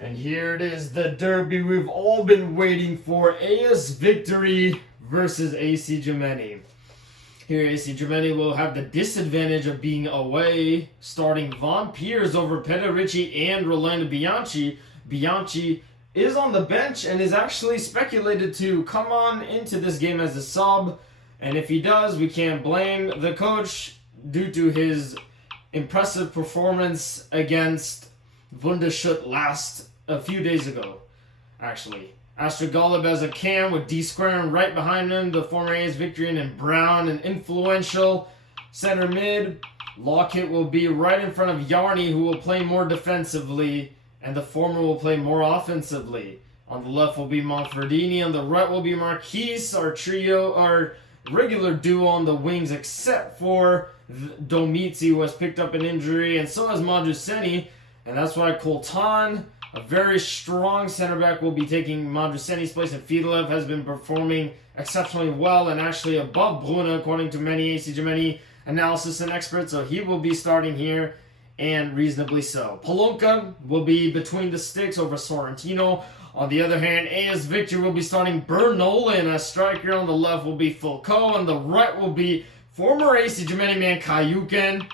And here it is, the derby we've all been waiting for. AS Victorie versus AC Gemini. Here, AC Gemini will have the disadvantage of being away, starting Von Piers over Pederici and Rolando Bianchi. Bianchi is on the bench and is actually speculated to come on into this game as a sub. And if he does, we can't blame the coach due to his impressive performance against Wundershut a few days ago, actually. Astrid Golub as a cam with D Square right behind him, the former AS Victory and Brown, an influential center mid. Lockett will be right in front of Yarny, who will play more defensively, and the former will play more offensively. On the left will be Monferdini, on the right will be Marquise, our trio, our regular duo on the wings, except for Domizi, who has picked up an injury, and so has Madruseni, and that's why Colton, a very strong center back, will be taking Madruseni's place, and Fiedlev has been performing exceptionally well and actually above Bruna, according to many AC Gemini analysis and experts, so he will be starting here, and reasonably so. Polonka will be between the sticks over Sorrentino. On the other hand, AS Victor will be starting Bernoulli as striker. On the left will be Foucault, on the right will be former AC Gemini man Kayuken.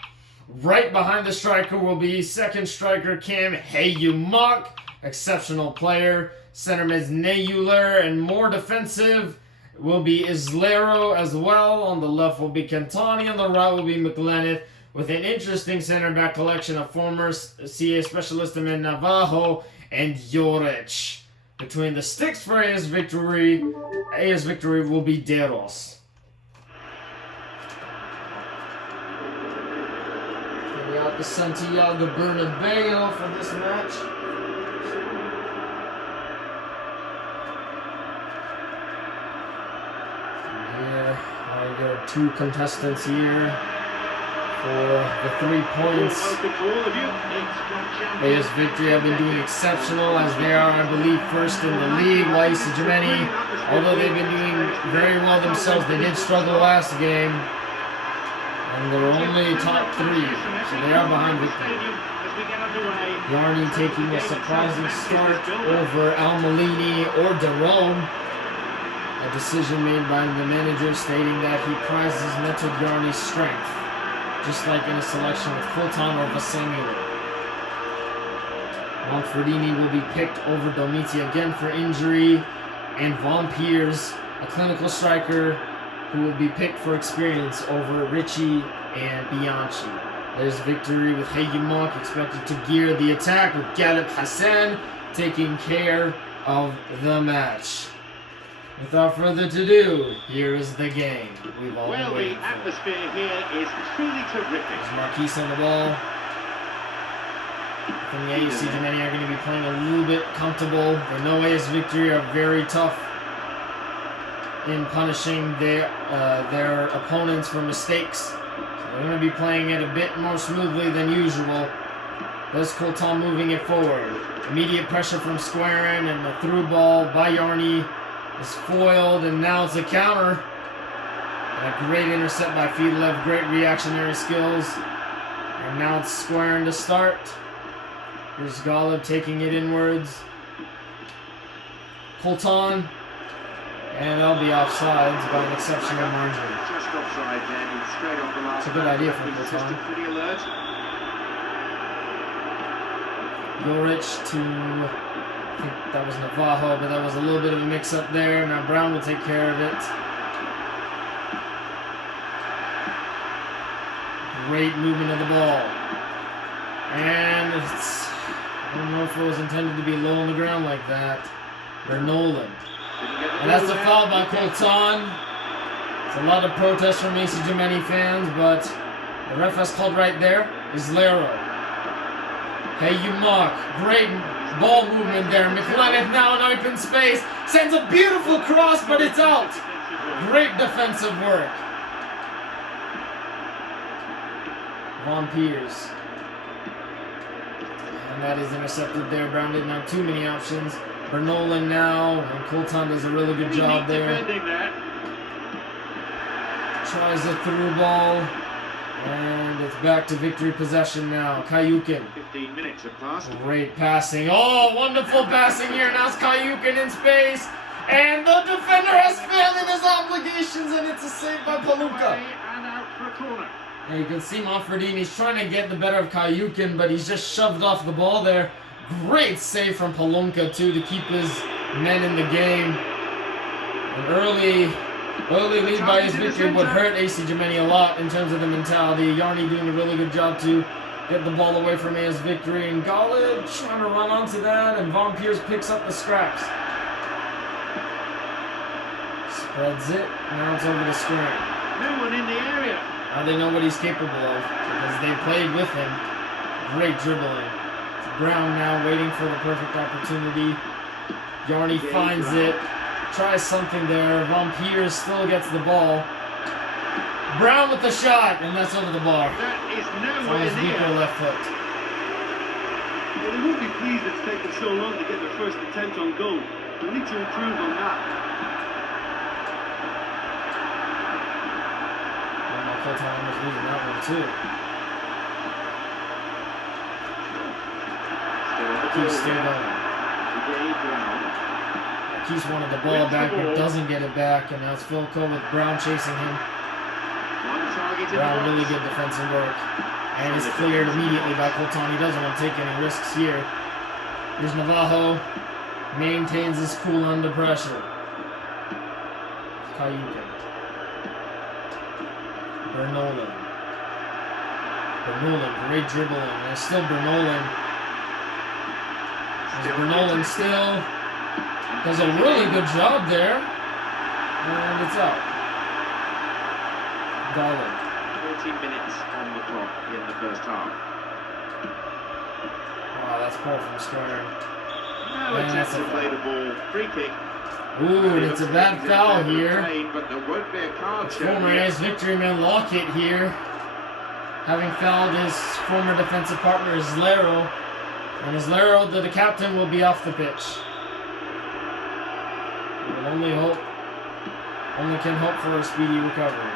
Right behind the striker will be second striker Cam Hayumak, exceptional player. Center mid Neyuler, and more defensive will be Islero as well. On the left will be Cantani, on the right will be McLennan, with an interesting center back collection of former CA specialist in Navajo and Joric. Between the sticks for AS Victorie will be Deros. We got the Santiago Bernabeu for this match. Here, I got two contestants here for the 3 points. AS Victory have been doing exceptional, as they are, I believe, first in the league. While AC Gemini, although they've been doing very well themselves, they did struggle last game. And they're only top 3, so they are behind Victory. Yarny taking a surprising start over Almalini or Derome. A decision made by the manager stating that he prizes Metal Yarny's strength, just like in a selection with Colton or Vasemiro. Monferdini will be picked over Domizi again for injury, and Von Piers, a clinical striker, who will be picked for experience over Ricci and Bianchi. There's Victory with Hayumak expected to gear the attack, with Galip Hassan taking care of the match. Without further ado, here is the game we've all been waiting for. The atmosphere here is truly terrific. There's Marquise on the ball. I think the AS Gemini are going to be playing a little bit comfortable. They know AS Victory are very tough in punishing their opponents for mistakes. So they're going to be playing it a bit more smoothly than usual. There's Colton moving it forward. Immediate pressure from Squarin, and the through ball by Yarny is foiled, and now it's a counter. And a great intercept by Fiedlev, great reactionary skills. And now it's Squarin to start. Here's Golub taking it inwards. Colton. And they'll be offsides by an exceptional margin. Just offside then, straight off the last. It's a good idea from Colton. Pretty alert. Joric to, I think that was Navajo, but that was a little bit of a mix-up there. Now Brown will take care of it. Great movement of the ball. And it's, I don't know if it was intended to be low on the ground like that. Bernoulli. And that's the foul by Colton. It's a lot of protest from AC Gemini fans, but the ref has called right there. Islero. Hayumak. Great ball movement there. McLennan now in open space. Sends a beautiful cross, but it's out. Great defensive work. Von Piers. And that is intercepted there. Brown didn't have too many options. Bernoulli now, and Colton does a really good job there. Tries a through ball, And it's back to Victory possession now. Kayukin. 15 minutes have passed. Great passing. Oh, wonderful passing here. Now it's Kayukin in space. And the defender has failed in his obligations, and it's a save by Palunka. And out for a corner. And you can see Manfredini's trying to get the better of Kayukin, but he's just shoved off the ball there. Great save from Palunka, too, to keep his men in the game. An early lead by his Victory would hurt AC Gemini a lot in terms of the mentality. Yarny doing a really good job to get the ball away from AS Victory. And Galib trying to run onto that, and Von Pierce picks up the scraps. Spreads it. Now it's over to Stern. No one in the area. Now they know what he's capable of because they played with him. Great dribbling. It's Brown now waiting for the perfect opportunity. Yarny finds it. Tries something there. Von Pierce still gets the ball. Brown with the shot, and that's over the bar. That is On nowhere his weaker near. left foot. Well, they won't be pleased it's taken so long to get their first attempt on goal. They'll need to improve on that. Konami was losing that one too. Keith's still going. Keith wanted the ball back, but doesn't get it back, and now it's Philco with Brown chasing him. Brown really good defensive work. And it's cleared immediately by Colton. He doesn't want to take any risks here. Here's Navajo. Maintains his cool under pressure. Kayukin. Bernoulli. Bernoulli, great dribbling. And it's still Bernoulli. Bernoulli still does a really good job there. And it's out. Garland. 14 minutes on the clock in the first half. Wow, that's poor from Stern. No attempt to play the ball. Free kick. Ooh, it's a bad foul here. But there won't be a card shown Former yet. AS Victory man Lockett here, having fouled his former defensive partner Islero. And Islero, the captain, will be off the pitch. We'll only can hope for a speedy recovery.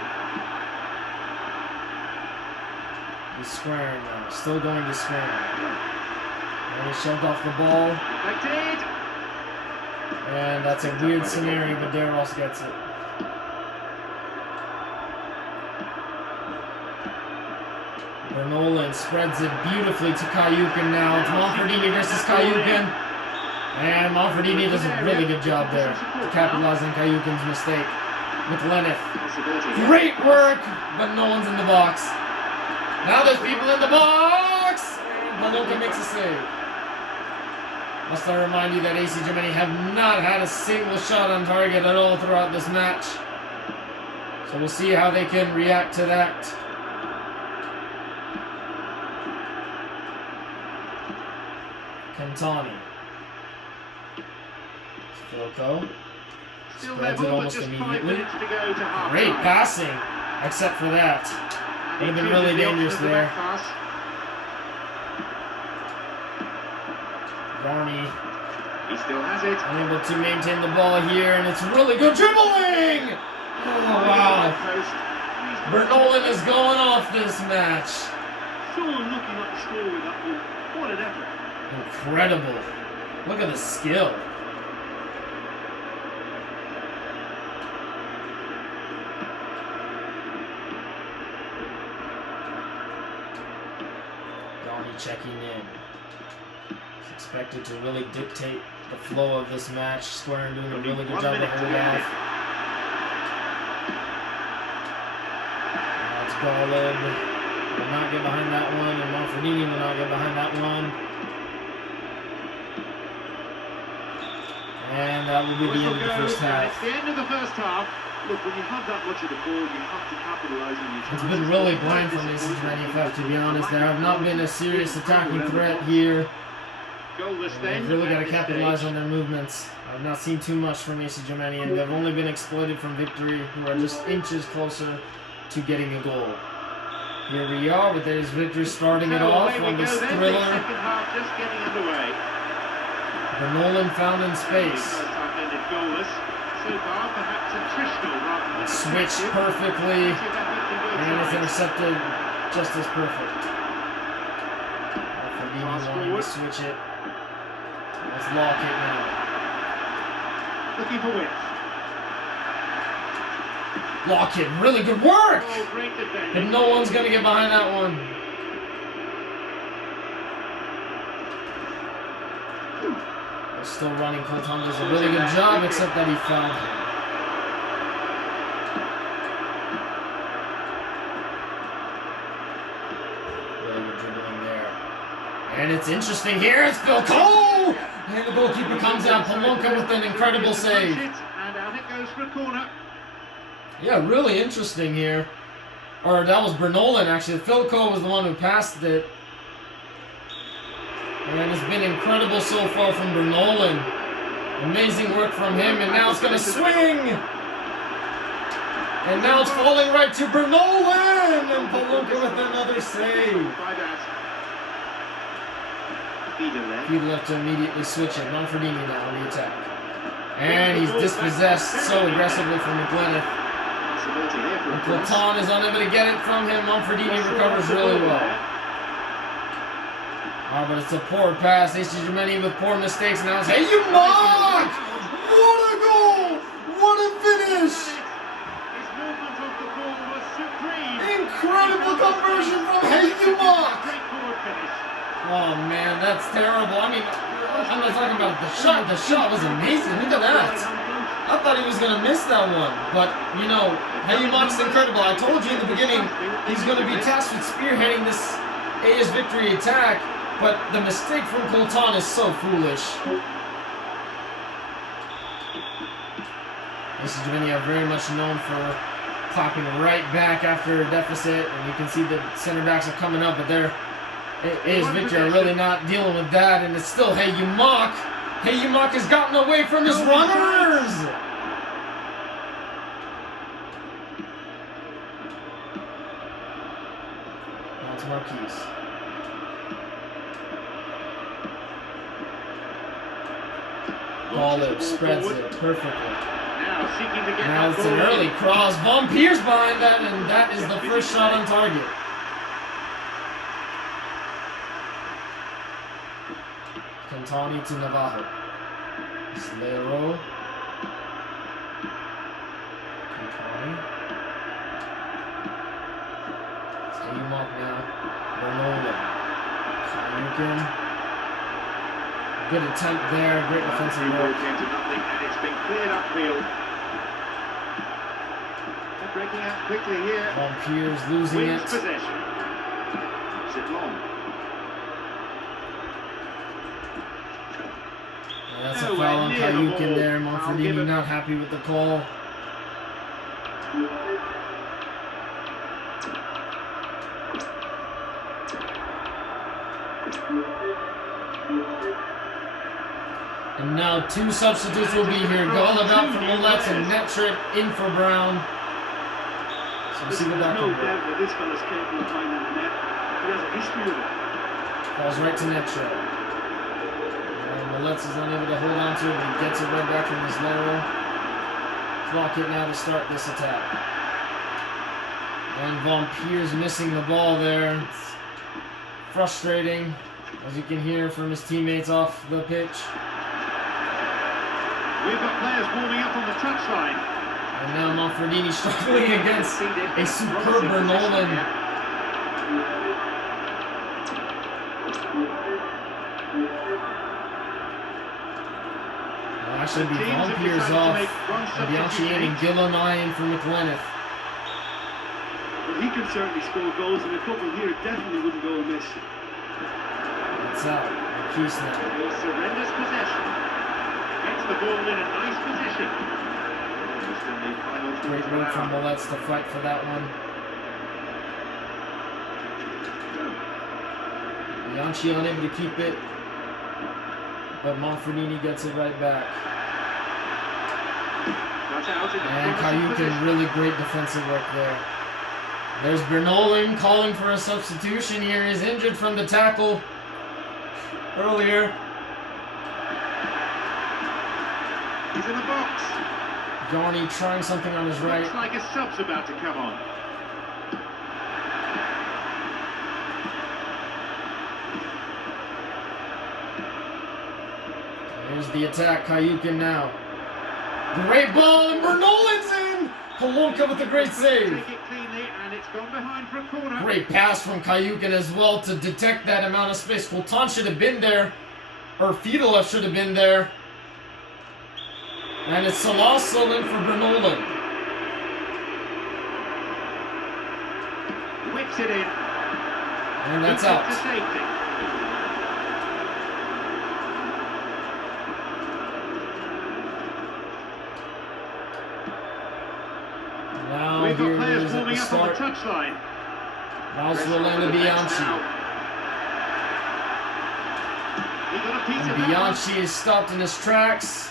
He's squaring now, still going to square. And he shoved off the ball. Deflected. And that's a weird scenario, but Daros gets it. Bernoulli spreads it beautifully to Kayukin now. It's Manfredini versus Kayukin. And Manfredini does a really good job there to capitalize on Kayukin's mistake. McLennan. Great work, but no one's in the box. Now there's people in the box! Palunka makes a save. Must I remind you that AC Gemini have not had a single shot on target at all throughout this match. So we'll see how they can react to that. Cantani. Philco. Still Spreads it level, but almost just 5 immediately. minutes to go to half Great time. passing, except for that. Would have been really dangerous there. Varney He still has it. unable to maintain the ball here, and it's really good dribbling! Oh, wow. Bernoulli is going off this match. Someone looking up the score with that one. What an effort. Incredible. Look at the skill. Donnie checking in. He's expected to really dictate the flow of this match. Square doing a really good job to hold off. Now it's Garland. Will not get behind that one, and Manfredini will not get behind that one. And that will be the end of the first half. It's the end of the first half. Look, when you have that much of the ball, you have to capitalise on your It's chances. been really bland from AC Gemini FF, to be honest. There have not been a serious attacking threat here. Goalless They've then. really got to at this capitalize stage. on their movements. I've not seen too much from AC Gemini, and they've only been exploited from Victory, who are just inches closer to getting a goal. Here we are, but there's Victory starting it So off away we on this go then, the thriller. second half just getting underway. Nolan found in The space. first half ended goalless. So far, perhaps attritional rather than Switched effective. perfectly, Effective effort from both and it's sides. intercepted just as perfect. Ferdinand wanting to switch it. Let's lock it now. Looking for width. Lock it, really good work! Oh, great defending. And no one's gonna get behind that one. They're still running. Colton does a really good job, except that he fouled him. Really good dribbling there. And it's interesting here. It's Phil Cole! And the goalkeeper comes out. Palonka with an incredible save. And out it goes for a corner. Yeah, really interesting here. Or that was Bernoulli actually. Phil Cole was the one who passed it. And it's been incredible so far from Bernoulli. Amazing work from him, and now it's going to swing! And now it's falling right to Bernoulli! And Palonka with another save. He left to immediately switch it. Manfredini now on the attack. And he's dispossessed so aggressively from McLennan. And Platon is unable to get it from him. Manfredini recovers really well. Oh, but it's a poor pass. AC Germany with poor mistakes. Now it's Hey, you mock! What a goal! What a finish! Incredible conversion from Hey, you mock! Oh man, that's terrible. I mean, I'm not talking about the shot. The shot was amazing. Look at that. I thought he was going to miss that one. But, you know, Hey, you mock's incredible. I told you in the beginning he's going to be tasked with spearheading this AS Victorie attack. But the mistake from Colton is so foolish. AC Gemini are very much known for clapping right back after a deficit. And you can see the center backs are coming up, but they're AS Victorie are really not dealing with that, and it's still Hey, you mock. Hey, you mock has gotten away from his runners! Now it's Marquise. Ball it, spreads it perfectly. Now it's an early cross. Von Piers behind that, and that is the first shot on target. Cantani to Navajo. Slero. Cantani. It's Haymock now. Bernoulli. Kayukin. Good attempt there. Great defensive work. And it's been cleared upfield. They're breaking out quickly here. Von Piers losing it. Possession. Is it long? That's a foul on Kayukin there. Manfredini not happy with the call. And now two substitutes will be here. Golabout for Millets and Nettrip in for Brown. So we'll see what that no doubt that this fella's capable of finding the net. He has a history of it. Falls right to Nettrip. Millets is unable to hold on to it, but he gets it right back from his lateral. Clock it now to start this attack. And Von Piers missing the ball there. It's frustrating, as you can hear from his teammates off the pitch. We've got players warming up on the touchline. And now Manfredini struggling against a superb Bernoulli. Actually, be Von Piers off, and Bianchi and Gillanai in for McLennan. Well, he can certainly score goals, and a couple here definitely wouldn't go amiss. That's out. Marquise now. He surrenders possession. Gets the ball in a nice position. Great move from Millets to fight for that one. Bianchi unable to keep it, but Manfredini gets it right back. And Kayukin, really great defensive work there. There's Bernoulli calling for a substitution here. He's injured from the tackle earlier. He's in the box. Garni trying something on his right. Looks like a sub's about to come on. There's the attack. Kayukin now. Great ball, and Bernolin's in! Polonka with a great save. Take it cleanly, and it's gone behind for a corner. Great pass from Kayukin as well to detect that amount of space. Kultan should have been there, or Fedorov should have been there. And it's Salassal in for Bernolin. Whips it in. And that's Keeps it out. to safety. Now We've got here it players is at the warming up on the start. touchline. Now's Rolando Bianchi. He got a piece And of that. Bianchi is stopped in his tracks.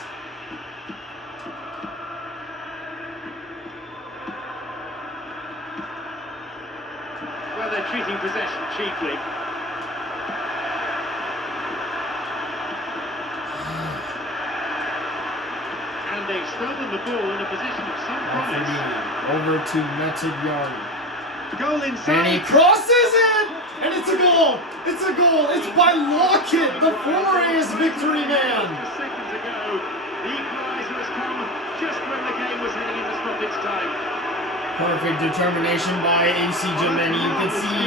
Well, they're treating possession cheaply. And they've stolen the ball in a position of some promise. Over to Metigiani. Goal And inside. he crosses it! And it's a goal! It's a goal! It's by Lockett, the former AS Victory man! Just seconds ago, the equaliser has come just when the game was heading into stoppage time. Perfect determination by AC Gemini. You can see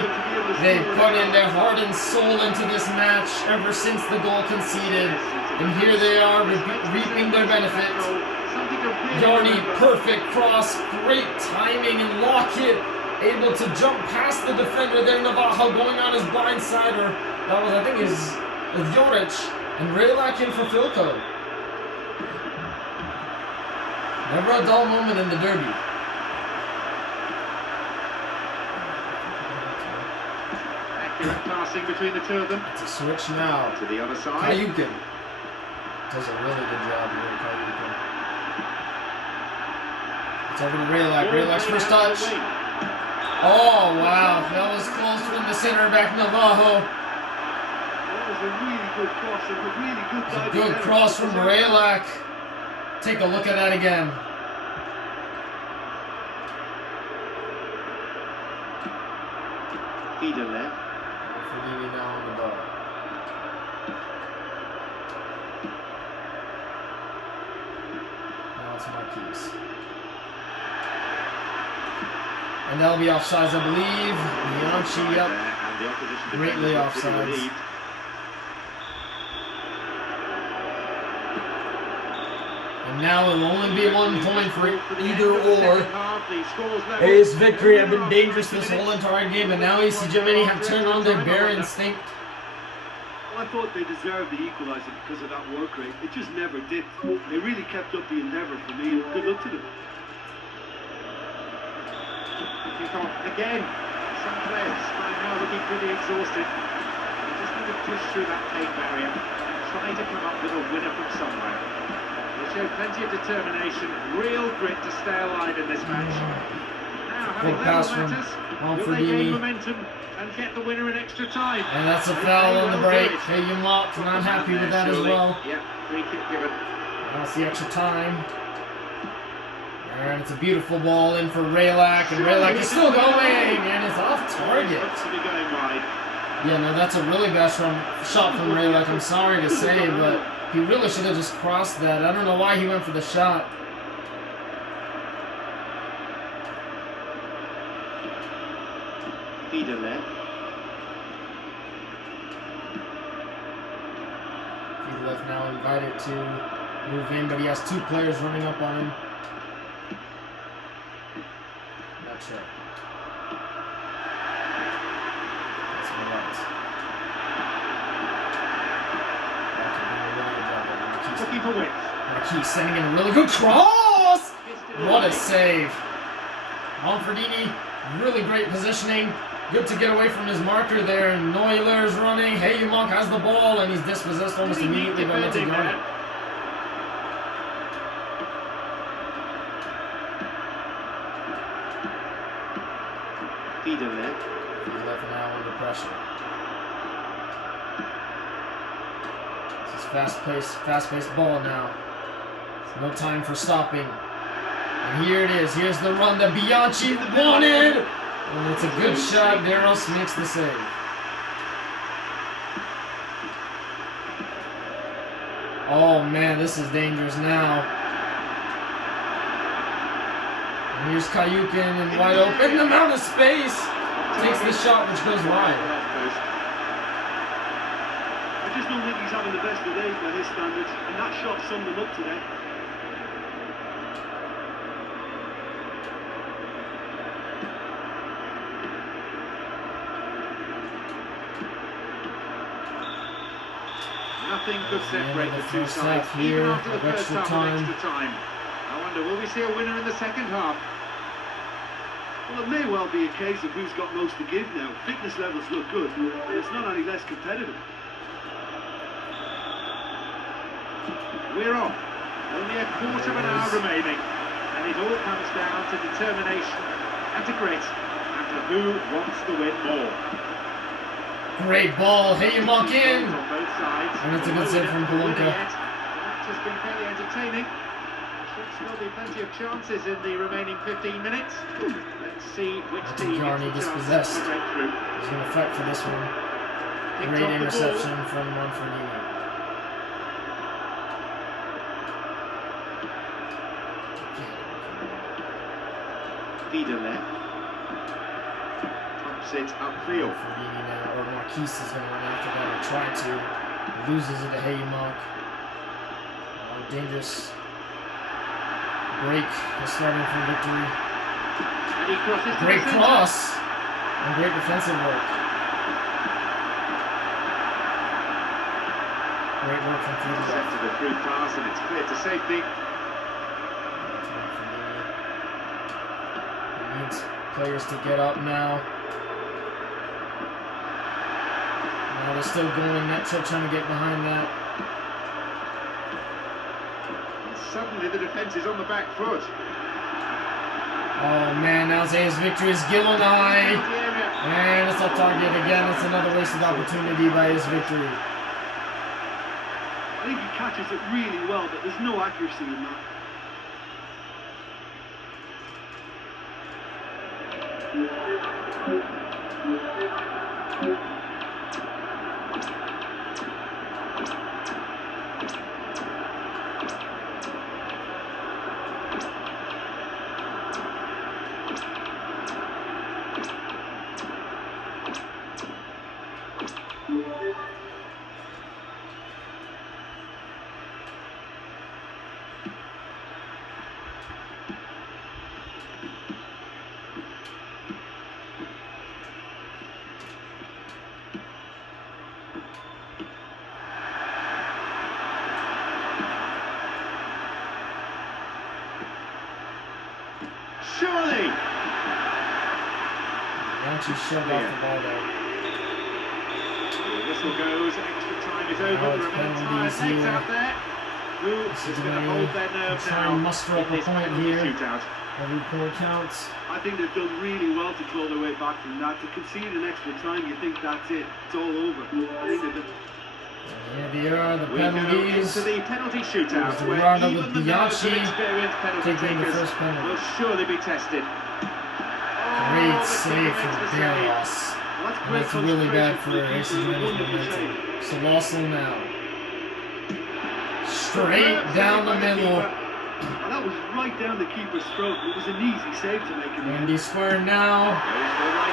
they've put in their heart and soul into this match ever since the goal conceded. And here they are reaping their benefits. Yarny, perfect cross, great timing, and Lockett able to jump past the defender there. Navajo going on his blindsider. That was, I think, is Joric. And Raylak in for Filko. Never a dull moment in the derby. Accurate passing between the two of them. It's a switch now. To the other side. Kayukin does a really good job here, Kayukin. It's over to Raylak. Raylak's first touch. Oh, wow. That was close from the center back, Navajo. That was a really good cross and a really good It's a diving good error. cross from Raylak. Take a look at that again. Fedorov. Fellini now on the ball. Now it's Marquise. And that'll be offsides, I believe. Bianchi up. And the opposition Greatly defenders looked offsides. relieved. And now it'll only be 1 point for either End of the or. second half, the score's level. AS Victory have been dangerous this whole entire game, and now AC Gemini have turned on their bear instinct. I thought they deserved the equaliser because of that work rate. It just never did. They really kept up the endeavour for me, and good luck to them. Kick on again. Some players right now looking pretty exhausted. They just need to push through that pain barrier and try to come up with a winner from somewhere. They showed plenty of determination, real grit to stay alive in this match. Now, having Good pass level from matters, will they gain momentum and get the winner in extra time? And that's a foul on the break. Hey, you not happy with that as well. Yeah, free kick given. That's the extra time. And it's a beautiful ball in for Raylak, and Raylak is still going, and it's off target. Looks to be going wide. Yeah, no, that's a really bad shot from Raylak. I'm sorry to say, but he really should have just crossed that. I don't know why he went for the shot. Fedorov. He's left now invited to move in, but he has 2 players running up on him. Not sure. That's what else. Looking for width. Marquis sending in a really good cross! What a save. Monfordini, really great positioning. Good to get away from his marker there. And Neuler's running. Hayumok has the ball, and he's dispossessed almost immediately by Metigiani. Fedorov. He's left now under pressure. This is fast-paced ball now. There's no time for stopping. And here it is. Here's the run that Bianchi wanted. And it's a good shot. Daros makes the save. Oh man, this is dangerous now. And here's Kayukin and wide open amount of space. Takes the shot which goes wide. I just don't think he's having the best of days by his standards, and that shot summed him up today. Nothing could separate the two first sides, half even here, after the of first extra half time. of extra time. I wonder, will we see a winner in the second half? Well, it may well be a case of who's got most to give now. Fitness levels look good, and it's not any less competitive. We're off. Only a quarter of an hour remaining. And it all comes down to determination and to grit and to who wants to win more. Great ball. Hey, you mock in. On both sides. And it's a good save from Palumka. That has been fairly entertaining. There should still be plenty of chances in the remaining 15 minutes. Let's see which team Yarny gets the chance dispossessed. to break through. He's going to fight for this one. Picked Great off the interception ball. from Manfredini. Fiedele. Pumps it upfield. Manfredini now, or Marquise is going to run after that, or try to. Loses it to Haymark. Dangerous break is starting from Victorie. And he crosses to Great the centre. cross and great defensive work. Great work from Fiedele. Intercepted the through pass and it's clear to safety. He needs players to get up now. Now they're still going. Netcho trying to get behind that. And suddenly the defence is on the back foot. Oh man, now it's Victory is Gemini. Penalty area. And it's off target again. It's another wasted opportunity by his Victory. I think he catches it really well, but there's no accuracy in that. Surely! Yanchi shoved off the ball there. The whistle goes, extra time is over, Oh, there it's are many penalties tired legs here. out there. Who is going to hold their nerve try now and muster up in a this point penalty here. shootout? Every point counts. I think they've done really well to claw their way back from that. To concede an extra time, you think that's it. It's all over. I think they've done... And here they are, the We go penalties. into the penalty shootout, There's the where round of even the the nerves of Bianchi experienced penalty taking the takers first penalty. will surely be tested. Great the save keeper from makes the save. Barros. Well, that's And great it's really bad for concentration AC the keeper. Germany's Wonderful momentum. save. So Lawson now. Straight down the middle. And that was right down the keeper's throat. It was an easy save to make in the end. Andy Square now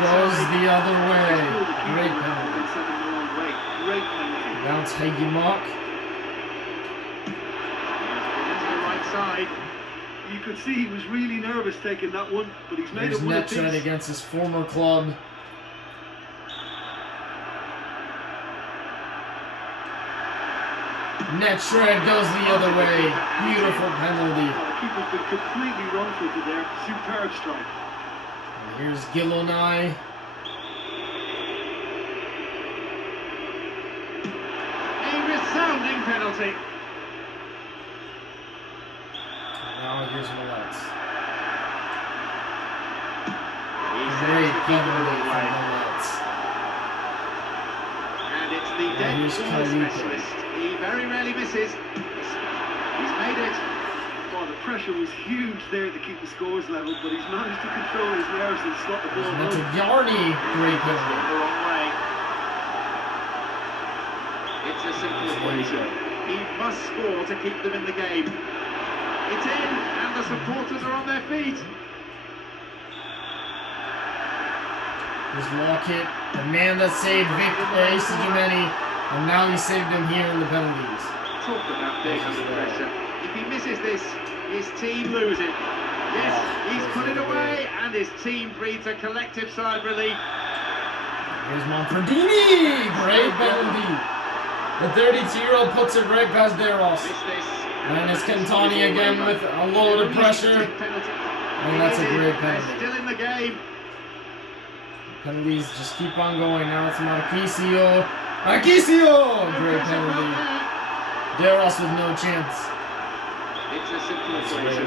Goes goes the other way. Still the keeper Great would have penalty. been sent him the wrong way. Great penalty. Now it's Haymark. to the right side. You could see he was really nervous taking that one, but he's made Here's it one of Netched these. against his former club. Netched goes the other way. Beautiful penalty. Oh, the keeper's been completely wrong-footed there. Superb strike. And here's Gilonai. A resounding penalty. Now here's Millet. He Great sends the keeper penalty the from wrong way. Millet. And it's the And dead here's ball Kayukin. specialist. He very rarely misses. He's made it. Well, the pressure was huge there to keep the scores level, but he's managed to control his nerves and slot the ball That's a home. Yarny. Great The penalty. wrong way. It's a simple equation. He must score to keep them in the game. It's in, and the supporters are on their feet. Here's Lockett, the man that saved AC Gemini, and now he saved him here in the penalties. Talk about being under pressure. If he misses this, his team lose it. Yes, he's put it away, and his team breathes a collective sigh of relief. Here's Monfredini! Great penalty. The 32-year-old puts it right past Deros. And it's Cantoni again with a load of pressure. And that's a great penalty. Still in the game. Penalties just keep on going. Now it's Marquisio. Marquisio! Great penalty. Deros with no chance. It's a simple equation.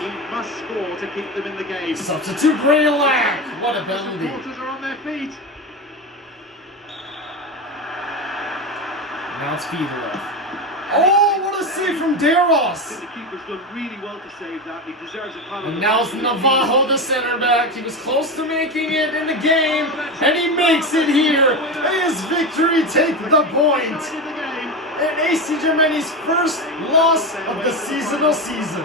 He must score to keep them in the game. Substitute Greylack! What a penalty. The supporters are on their feet. Now it's Fiedler. Oh, what a save from Deros! The keeper's done really well to save that. He deserves a penalty. And now it's Navajo, the center back. He was close to making it in the game, and he makes it here. AS Victorie take the point. And AC Gemini's first loss of the seasonal season.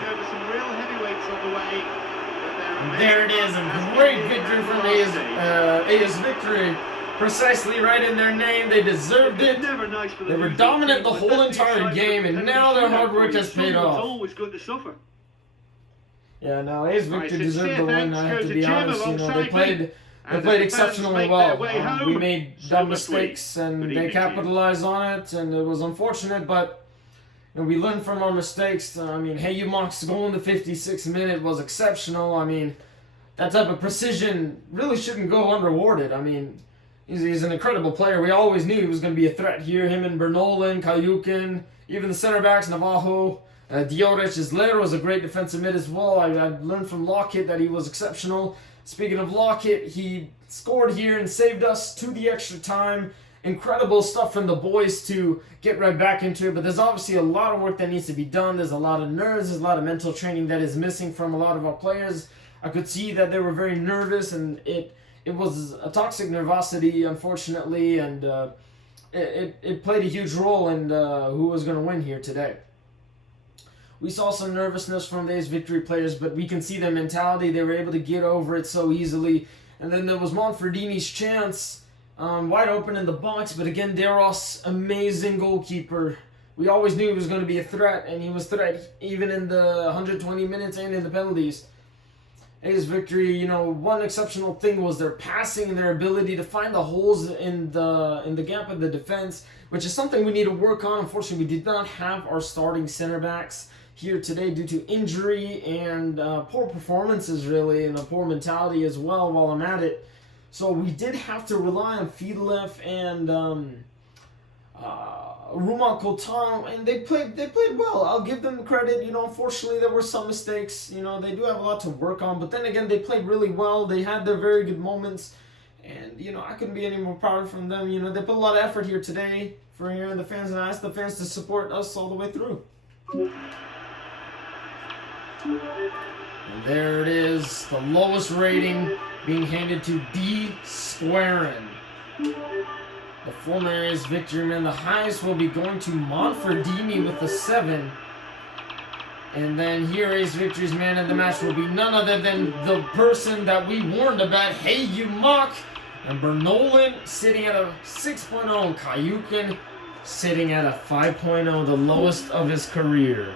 And there it is, a great victory from AS Victorie. Precisely right in their name, they deserved it. They were dominant the whole entire game, and now their hard work has paid off. Always going to suffer. Yeah, no, AS Victorie deserved the win. I have to be honest. You know, they played exceptionally well. We made dumb mistakes, and they capitalized on it, and it was unfortunate, but you know, we learned from our mistakes. I mean, Hey Mock's goal in the 56th minute was exceptional. I mean, that type of precision really shouldn't go unrewarded. I mean, he's an incredible player. We always knew he was going to be a threat here. Him and Bernoulli, Kayukin, even the center backs, Navajo, Dioric, Isler was a great defensive mid as well. I learned from Lockett that he was exceptional. Speaking of Lockett, he scored here and saved us to the extra time. Incredible stuff from the boys to get right back into it, but there's obviously a lot of work that needs to be done. There's a lot of nerves, there's a lot of mental training that is missing from a lot of our players. I could see that they were very nervous, and it was a toxic nervosity, unfortunately, and it played a huge role in who was going to win here today. We saw some nervousness from these Victorie players, but we can see their mentality. They were able to get over it so easily. And then there was Monfredini's chance, wide open in the box, but again, Deros, amazing goalkeeper. We always knew he was going to be a threat, and he was a threat even in the 120 minutes and in the penalties. AS Victorie, you know, one exceptional thing was their passing and their ability to find the holes in the gap of the defense, which is something we need to work on. Unfortunately, we did not have our starting center backs here today due to injury and poor performances, really, and a poor mentality as well while I'm at it. So we did have to rely on Fiedler and Romain Cotin, and they played well. I'll give them credit. You know, unfortunately, there were some mistakes. You know, they do have a lot to work on, but then again, they played really well. They had their very good moments, and you know, I couldn't be any more proud from them. You know, they put a lot of effort here today for hearing the fans, and I asked the fans to support us all the way through. And there it is, the lowest rating being handed to D. Squarin, the former AS Victorie man. The highest will be going to Monfredini with the 7. And then here AS Victorie's man of the match will be none other than the person that we warned about, Hey Mock, and Bernoulli sitting at a 6.0, and Kayukin sitting at a 5.0, the lowest of his career.